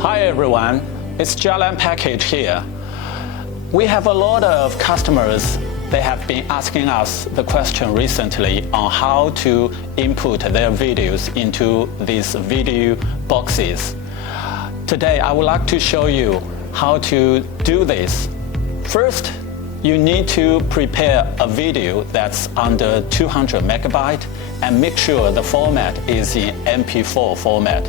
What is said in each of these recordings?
Hi everyone, it's Jalan Package here. We have a lot of customers. They have been asking us the question recently on how to input their videos into these video boxes. Today I would like to show you how to do this. First, you need to prepare a video that's under 200 megabyte and make sure the format is in MP4 format.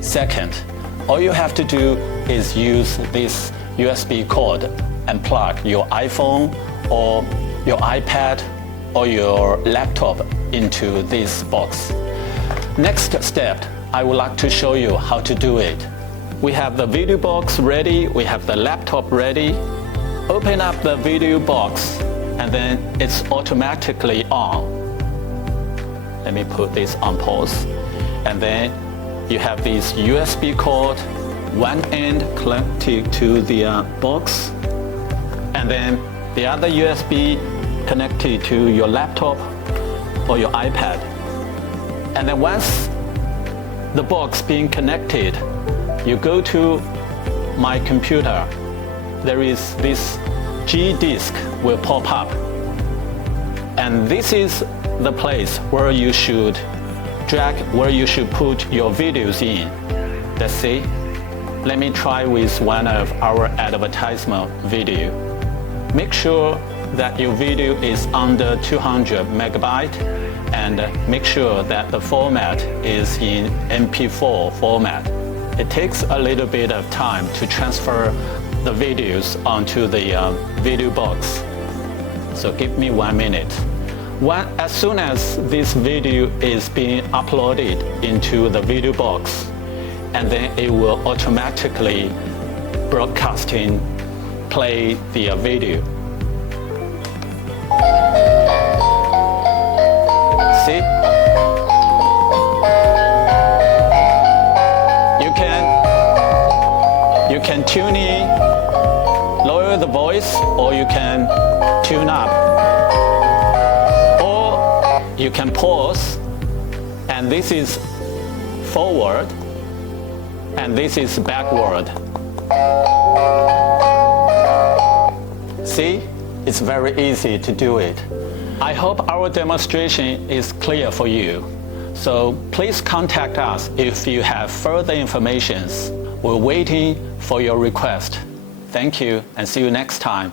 Second, all you have to do is use this USB cord and plug your iPhone or your iPad or your laptop into this box. Next step, I would like to show you how to do it. We have the video box ready, we have the laptop ready. Open up the video box and then it's automatically on. Let me put this on pause. And then you have this USB cord, one end connected to the box, and then the other USB connected to your laptop or your iPad. And then once the box being connected, you go to my computer. There is this G disk will pop up. And this is the place where you should put your videos in. Let's see. Let me try with one of our advertisement video. Make sure that your video is under 200 megabyte and make sure that the format is in MP4 format. It takes a little bit of time to transfer the videos onto the video box. So give me 1 minute. As soon as this video is being uploaded into the video box, and then it will automatically play the video. See? You can tune in, lower the voice, or you can tune up. You can pause, and this is forward, and this is backward. See? It's very easy to do it. I hope our demonstration is clear for you. So please contact us if you have further information. We're waiting for your request. Thank you, and see you next time.